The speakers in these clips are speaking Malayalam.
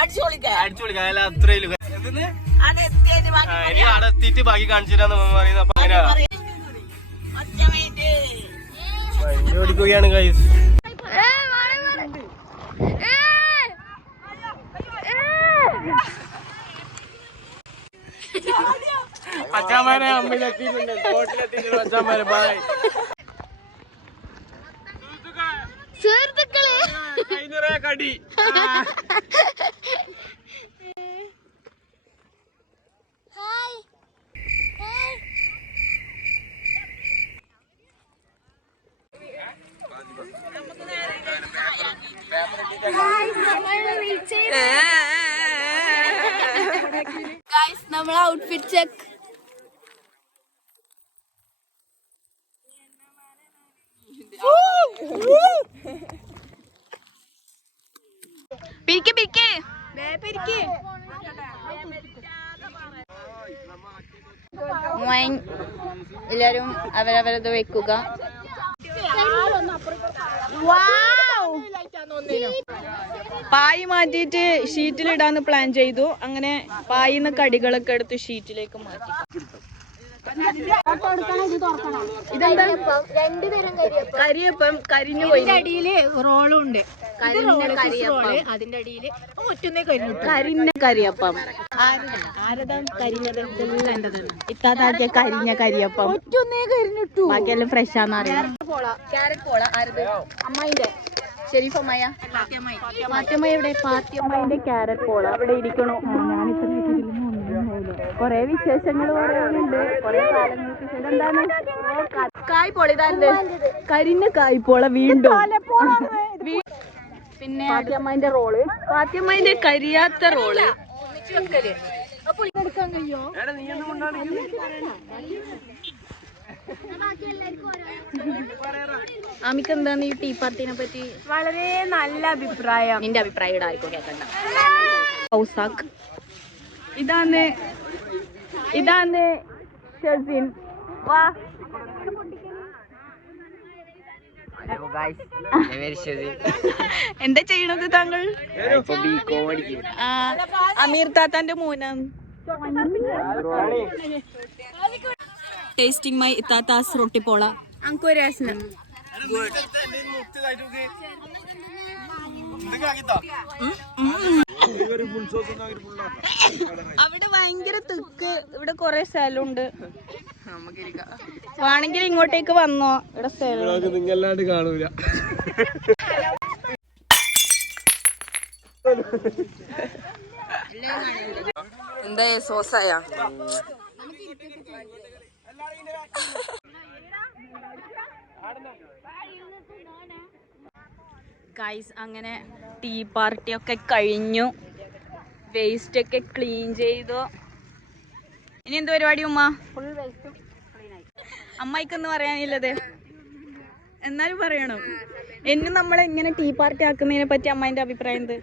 അടിച്ചുപൊളിക്കാൻ അത്രയില്ല ഇനി അവിടെ എത്തിയിട്ട് ബാക്കി കാണിച്ചിട്ടാന്ന് പറയുന്നത്. അപ്പൊ അങ്ങനെ ഓടിക്കുകയാണ് ഗൈസ്. അച്ഛാമാരെ അമ്മയിലെത്തിയിട്ടുണ്ട്, സ്പോട്ടിലെത്തിയിട്ടുണ്ട് അച്ഛാമാരെ. ബായ് കടി. നമ്മളെ ഔട്ട്ഫിറ്റ് ചെക്ക്. എല്ലാരും അവരവരത് വെക്കുക. പായ് മാറ്റിയിട്ട് ഷീറ്റിലിടാന്ന് പ്ലാൻ ചെയ്തു. അങ്ങനെ പായിന്ന് കടികളൊക്കെ എടുത്ത് ഷീറ്റിലേക്ക് മാറ്റി. കരിയപ്പം കരിഞ്ഞു പോയി. അടിയില് റോളും ഉണ്ട്. അതിന്റെ അടിയില് കരിഞ്ഞ കരിയപ്പം. ആരതാ കരിഞ്ഞത്? ഇത്താതാക്കിയ കരിഞ്ഞ കരിയപ്പം. ബാക്കിയെല്ലാം ഫ്രഷ് ആണെന്ന് അറിയാം. ക്യാരറ്റ് പോള ആരത്? അമ്മായിന്റെ ഷെരീഫ് അമ്മായ. പാത്യമ്മ എവിടെ? പാത്യമ്മന്റെ ക്യാരറ്റ് പോള അവിടെ ഇരിക്കണു. കൊറേ വിശേഷങ്ങൾ പറയാനുണ്ട്. കൊറേ കാലങ്ങൾക്ക് ശേഷം. എന്താണ് കായ്പോള? ഇതാണ്ട് കരിഞ്ഞ കായ്പോള വീണ്ടും. പിന്നെ പാത്യമ്മന്റെ റോള്, പാത്യമ്മന്റെ കരിയാത്ത റോള്. ആമിക്ക് എന്താണ് ഈ ടീ പാർട്ടിനെ പറ്റി? വളരെ നല്ല അഭിപ്രായം. നിന്റെ അഭിപ്രായം ഇടായിരിക്കും കേൾക്കണ്ട. ഔസാക്ക് ഇതാണ് ഷെസിൻ. വാ. എന്താ ചെയ്യണത് താങ്കൾ? അമീർ താത്താന്റെ മോനാണ്. Tasting my ഇത്താത്താസ് റൊട്ടിപ്പോള. അങ്കുരാസനം അവിടെ ഭയങ്കര തിക്ക്. ഇവിടെ കൊറേ സ്ഥലമുണ്ട്. വേണമെങ്കിൽ ഇങ്ങോട്ടേക്ക് വന്നോ. ഇവിടെ സ്ഥലം കാണൂല. എന്താ സോസായ? ഗൈസ് അങ്ങനെ ടീ പാർട്ടി ഒക്കെ കഴിഞ്ഞു. വേസ്റ്റ് ഒക്കെ ക്ലീൻ ചെയ്തു. ഇനി എന്ത് പരിപാടി ഉമ്മ? അമ്മായിക്കൊന്നും പറയാനില്ലത് എന്നാലും പറയണം. എന്നെ നമ്മളെങ്ങനെ ടീ പാർട്ടി ആക്കുന്നതിനെ പറ്റി അമ്മായിന്റെ അഭിപ്രായം എന്ത്?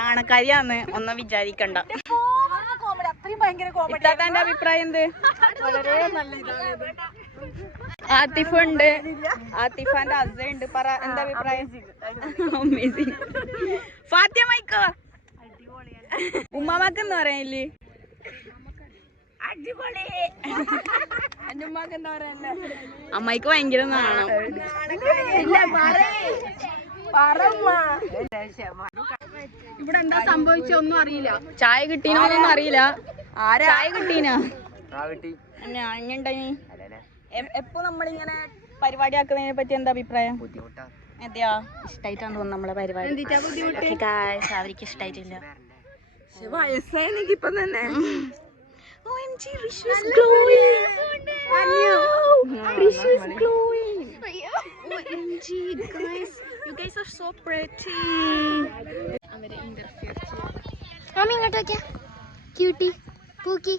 നാണക്കാരിയാന്ന് ഒന്നും വിചാരിക്കണ്ട. ഇത്താത്താന്റെ അഭിപ്രായം എന്ത്? ആത്തിഫ് ഉണ്ട്, ആത്തിഫാന്റെ അസ ഉണ്ട്. പറ എന്താ അഭിപ്രായം? അമേസിംഗ്. ഫാത്തിമയ്ക്കോ? ഉമ്മാക്ക് എന്താ പറയാനില്ലേ? അടിപൊളി. എന്റെ ഉമ്മാക്ക് എന്താ പറയാനില്ല? അമ്മായിക്ക് ഭയങ്കര നാണം. ഇവിടെ എന്താ സംഭവിച്ചൊന്നും അറിയില്ല. ചായ കിട്ടീനോന്നൊന്നും അറിയില്ല. ചായ കിട്ടീനാ? എങ്ങുണ്ടായി? എപ്പോ നമ്മളിങ്ങനെ പരിപാടി ആക്കുന്നതിനെ പറ്റി എന്താ അഭിപ്രായം? അതെയോ? ഇഷ്ടായിട്ടാണ് തോന്നുന്നു നമ്മളെ പരിപാടി. അവർക്ക് ഇഷ്ടായിട്ടില്ല. വയസ്സായിപ്പം തന്നെ. OMG, Rishu is glowing. Rishu is glowing. OMG, guys, you guys are so pretty. അവരെ ഇന്റർഫിയർ ചെയ്യും. മമ്മി ഇങ്ങോട്ട് നോക്കിയാ. ക്യൂട്ടി പൂക്കി.